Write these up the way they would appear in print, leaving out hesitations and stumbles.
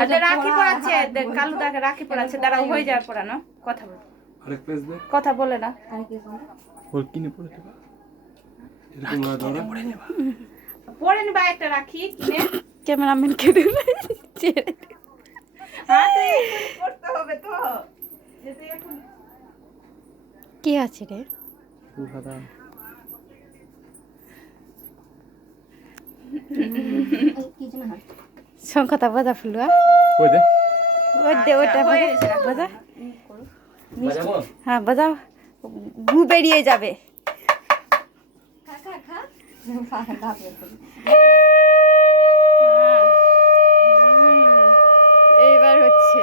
আচ্ছা রাখি পড়াচ্ছে, কালু দাকে রাখি পড়াচ্ছে, দাঁড়াও হয়ে যাওয়ার পড়ানো কথা বল। আরেক পেজ দে, কথা বলে না। ওর কিনে পড়ে দেবা, এরকম না ধরে পড়ে দেবা, পরে নিবা একটা রাখি কিনে। ক্যামেরাম্যান কে দেবে হাতে এখনই পড়তে হবে তো, যেতে এখন কি আছে রে? ফুল খাতা সংখ্যাটা বাজা ফুলুয়া কই দে, ওই দে ওইটা হয়ে গেছে, বাজা। বাজাবো হ্যাঁ বাজাও, গু বেরিয়ে যাবে। এইবার হচ্ছে,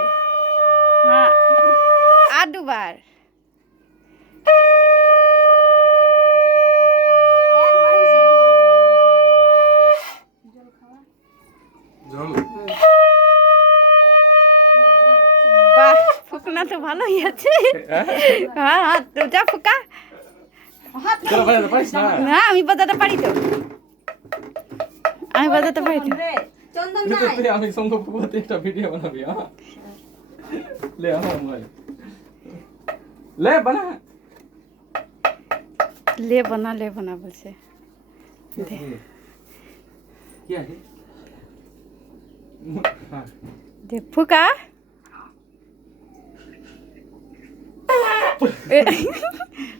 হ্যাঁ আর দুবার। জল বাহ, ফুকনা তো ভালোই আছে। হ্যাঁ হ্যাঁ তো যা ফুকা। তোরা বাজাতে পারিস না? না আমি বাজাতে পারি তো, আমি বাজাতে পারি তো। চন্দন তুই তো নাই তুই আমি সঙ্গ পুকুরতে একটা ভিডিও বানাবি, হ্যাঁ ले आओ भाई, ले बना ले बना বলছে। क्या है हाँ দে ফুকা।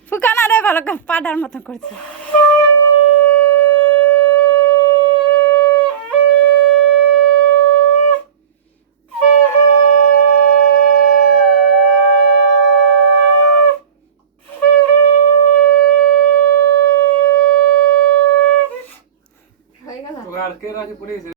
ফুকা না রে, ভালো পাডার মতো করছে। হয়ে গেল। तो आर के राके पड़े